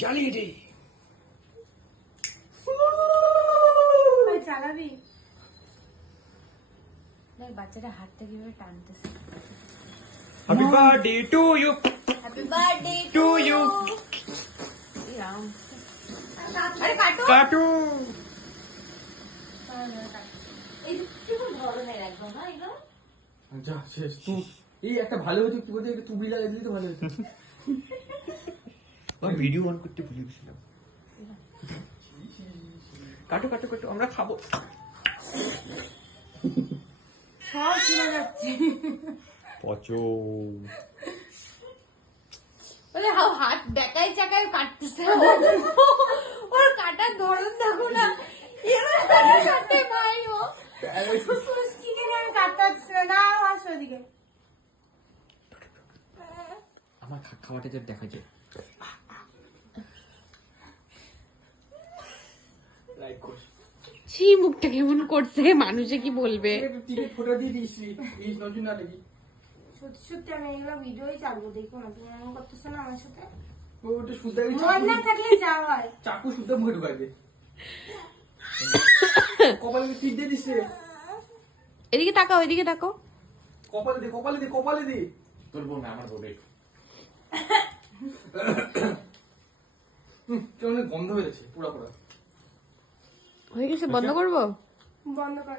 জ্বালিয়ে দে। চালাবি দেখ বাচ্চাটা হাতটা কিভাবে টানতেছে। Happy birthday to you, happy birthday to you. Ram আরে কাটো কাটু। এই যে কোন ধরনের একদম না এগুলো যা শেষ তুই। এই একটা ভালো হতো কি বলতে, তুবি লাগিয়ে দিলি তো ভালো হতো। আমি ভিডিও অন করতে ভুলে গেছিলাম। কাটো কাটো কাটো, আমরা খাবো। সব শোনা যাচ্ছে। পচো। বলে হাত দেখাই চাকায় কাটতেছে ওর কাটার ধরন দেখো না এরকম কাটে ভাই ও সুস্কি কে আমি কাটতে না আসো দিকে আমার খাওয়াটা যে দেখা যায়। লাইক কর। ছি মুখটা কেমন করছে, মানুষে কি বলবে। একটু টিকিট ফটো দিয়ে দিস এই নজর না লাগি। সত্যি সত্যি আমি এগুলো ভিডিওই চালবো দেখো না তুমি এমন করতেছো না আমার সাথে ওটা সুদ্ধা মন না থাকলে যা হয় চাকু সুদ্ধা মুখে ঢুকাই দে। কপালে ফিট দিয়ে দিস রে। এদিকে তাকাও, এদিকে তাকাও। কপালে দে, কপালে দে, কপালে দে। তোর বোন না, আমার বোনের। কেমন গন্ধ হয়ে যাচ্ছে পুরা পুরা। হয়ে গেছে, বন্ধ করবো? বন্ধ কর